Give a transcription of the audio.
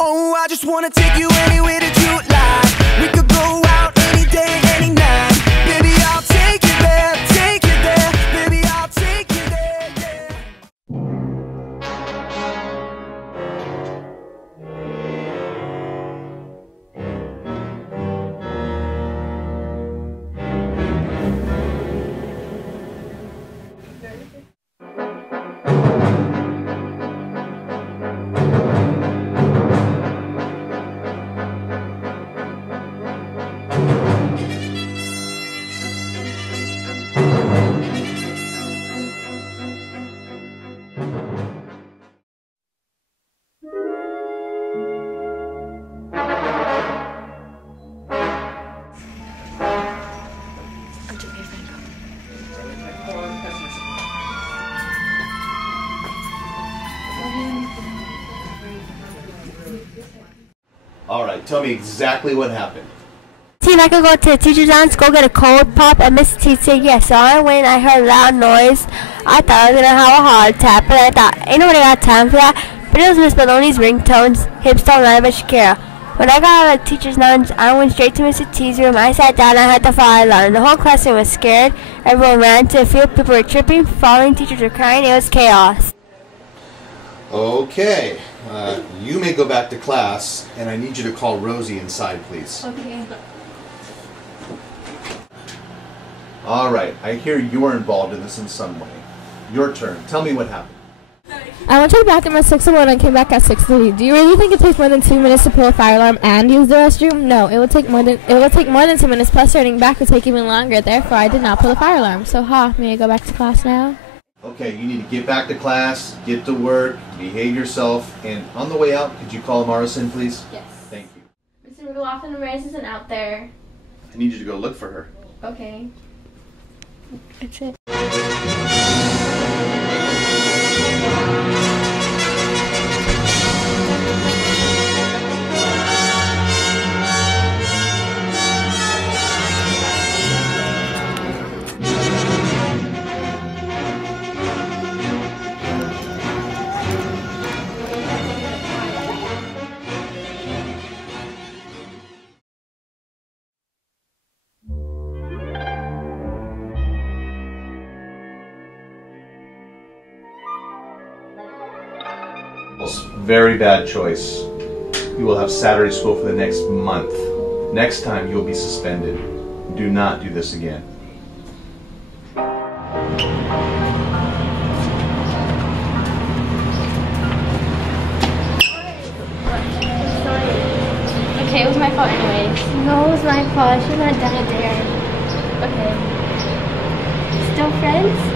Oh, I just wanna take you anywhere that you like. We could go out any day, any night. Baby, I'll take you there, take you there. Baby, I'll take you there, yeah. Alright, tell me exactly what happened. Teen, I could go to the teacher's lounge, go get a cold pop, and Mrs. T said yes. So I went, I heard a loud noise. I thought I was going to have a heart attack, but I thought, ain't nobody got time for that. But it was Miss Baloney's ringtones, Hipstone, Live by Shakira. When I got out of the teacher's lounge, I went straight to Mrs. T's room. I sat down, I had the fire alarm. The whole classroom was scared. Everyone ran to the field. People were tripping, falling, teachers were crying. It was chaos. Okay, you may go back to class, and I need you to call Rosie inside, please. Okay. Alright, I hear you're involved in this in some way. Your turn. Tell me what happened. I went to the bathroom at 6:01 and came back at 6:30. Do you really think it takes more than 2 minutes to pull a fire alarm and use the restroom? No, it would take more than 2 minutes. Plus, turning back would take even longer. Therefore, I did not pull the fire alarm. So, may I go back to class now? Okay, you need to get back to class, get to work, behave yourself, and on the way out, could you call Morrison, please? Yes. Thank you. Mr. McLaughlin Ramirez isn't out there. I need you to go look for her. Okay. That's it. Very bad choice. You will have Saturday school for the next month. Next time you will be suspended. Do not do this again. Okay, it was my fault anyways. No, it was my fault. I should not have done it there. Okay. Still friends?